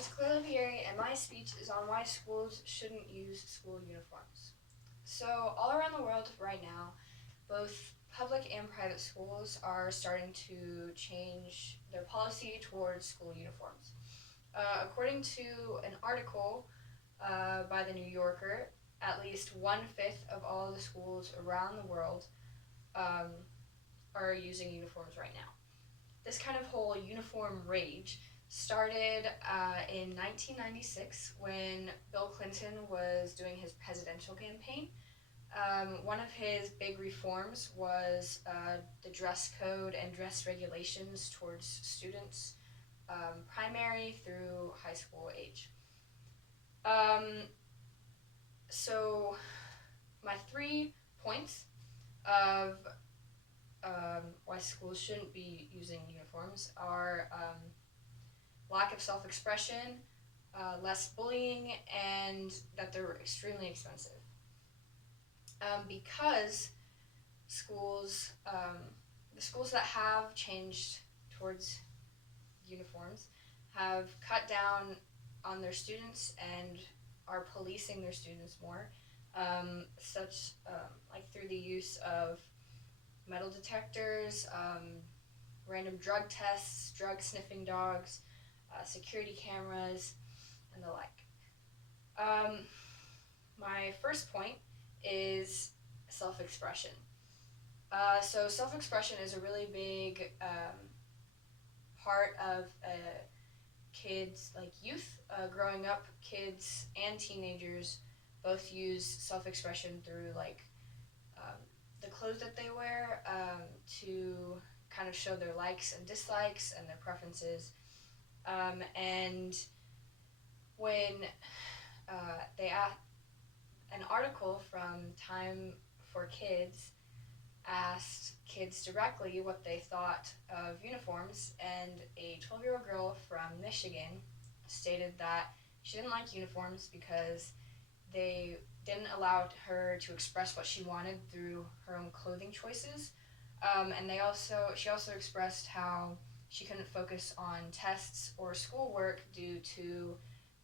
is Clara Vieri, and my speech is on why schools shouldn't use school uniforms. So, all around the world right now, both public and private schools are starting to change their policy towards school uniforms. According to an article by the New Yorker, at least 1/5 of all of the schools around the world um, are using uniforms right now. This kind of whole uniform rage started in 1996 when Bill Clinton was doing his presidential campaign. One of his big reforms was the dress code and dress regulations towards students, primary through high school age. Um, so, my 3 points of why schools shouldn't be using uniforms are lack of self-expression, less bullying, and that they're extremely expensive. Because the schools that have changed towards uniforms have cut down on their students and are policing their students more, such like through the use of metal detectors, random drug tests, drug sniffing dogs, security cameras, and the like. Um, my first point is self-expression. So self-expression is a really big part of kids, like youth, growing up. Kids and teenagers both use self-expression through like the clothes that they wear to kind of show their likes and dislikes and their preferences. And when an article from Time for Kids asked kids directly what they thought of uniforms, and a 12-year-old girl from Michigan stated that she didn't like uniforms because they didn't allow her to express what she wanted through her own clothing choices. And she also expressed how she couldn't focus on tests or schoolwork due to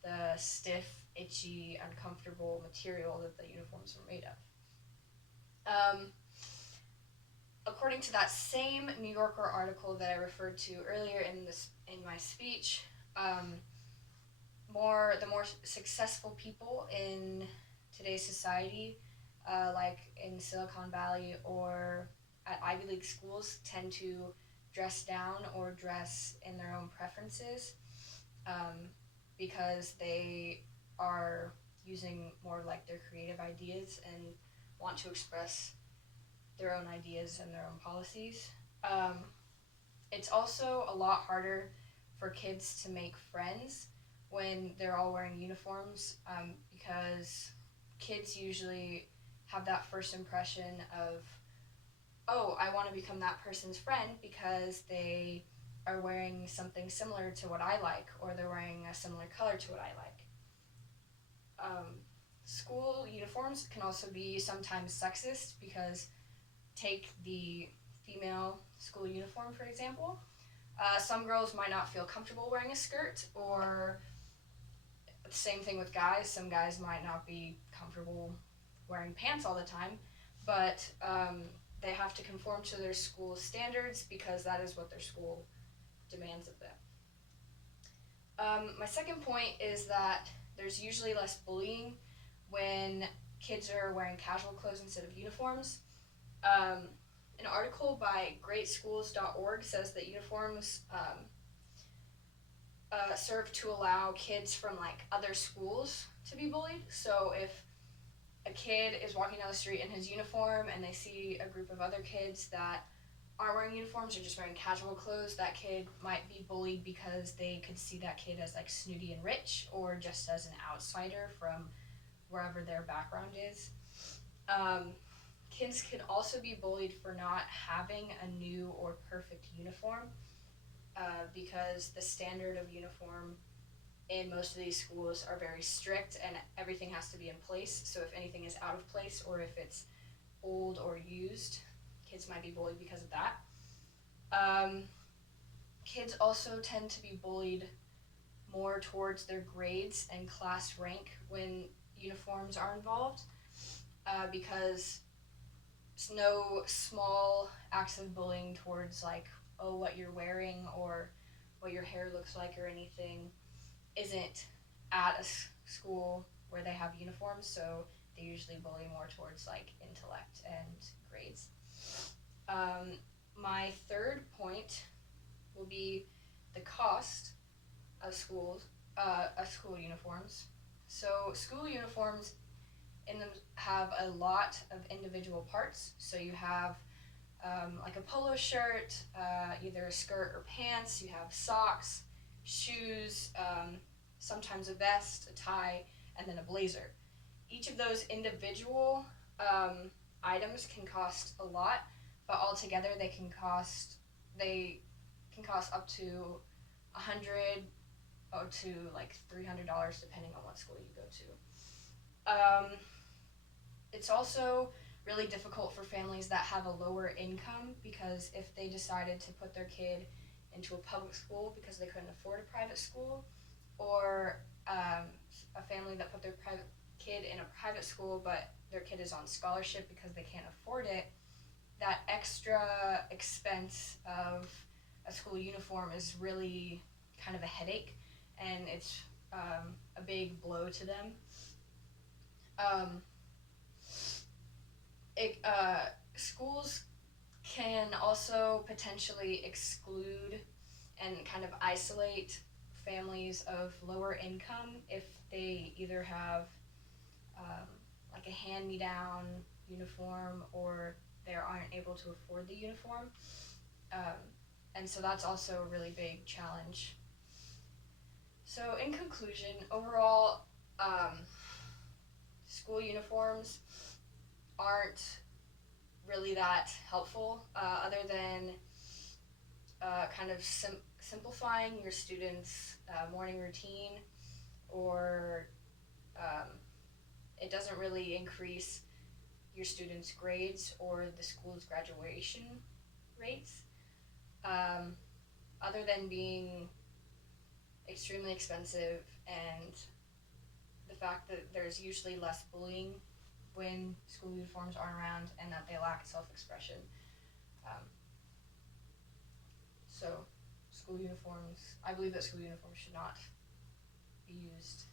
the stiff, itchy, uncomfortable material that the uniforms were made of. According to that same New Yorker article that I referred to earlier in my speech, the more successful people in today's society, like in Silicon Valley or at Ivy League schools, tend to dress down or dress in their own preferences, because they are using more like their creative ideas and want to express their own ideas and their own policies. It's also a lot harder for kids to make friends when they're all wearing uniforms, because kids usually have that first impression of, oh, I want to become that person's friend because they are wearing something similar to what I like, or they're wearing a similar color to what I like. School uniforms can also be sometimes sexist because take the female school uniform, for example. Some girls might not feel comfortable wearing a skirt, or the same thing with guys. Some guys might not be comfortable wearing pants all the time, but they have to conform to their school standards because that is what their school demands of them. My second point is that there's usually less bullying when kids are wearing casual clothes instead of uniforms. An article by greatschools.org says that uniforms serve to allow kids from like other schools to be bullied. So if a kid is walking down the street in his uniform and they see a group of other kids that aren't wearing uniforms or just wearing casual clothes, that kid might be bullied because they could see that kid as like snooty and rich, or just as an outsider from wherever their background is. Kids can also be bullied for not having a new or perfect uniform, because the standard of uniform in most of these schools are very strict and everything has to be in place. So if anything is out of place or if it's old or used, kids might be bullied because of that. Kids also tend to be bullied more towards their grades and class rank when uniforms are involved, because no small acts of bullying towards like, oh, what you're wearing or what your hair looks like or anything isn't at a school where they have uniforms, so they usually bully more towards like intellect and grades. My third point will be the cost of school uniforms. So school uniforms in them have a lot of individual parts. So you have like a polo shirt, either a skirt or pants. You have socks, shoes, sometimes a vest, a tie, and then a blazer. Each of those individual items can cost a lot, but altogether they can cost up to 100 to like $300 depending on what school you go to. It's also really difficult for families that have a lower income, because if they decided to put their kid into a public school because they couldn't afford a private school, or a family that put their private kid in a private school but their kid is on scholarship because they can't afford it, that extra expense of a school uniform is really kind of a headache, and it's a big blow to them. Um, Schools can also potentially exclude and kind of isolate families of lower income if they either have um, like a hand-me-down uniform or they aren't able to afford the uniform. Um, and so that's also a really big challenge. So in conclusion, overall, school uniforms aren't really that helpful, other than kind of simplifying your students' morning routine, or um, it doesn't really increase your students' grades or the school's graduation rates, um, other than being extremely expensive, and the fact that there's usually less bullying when school uniforms aren't around, and that they lack self-expression. Um, so I believe that school uniforms should not be used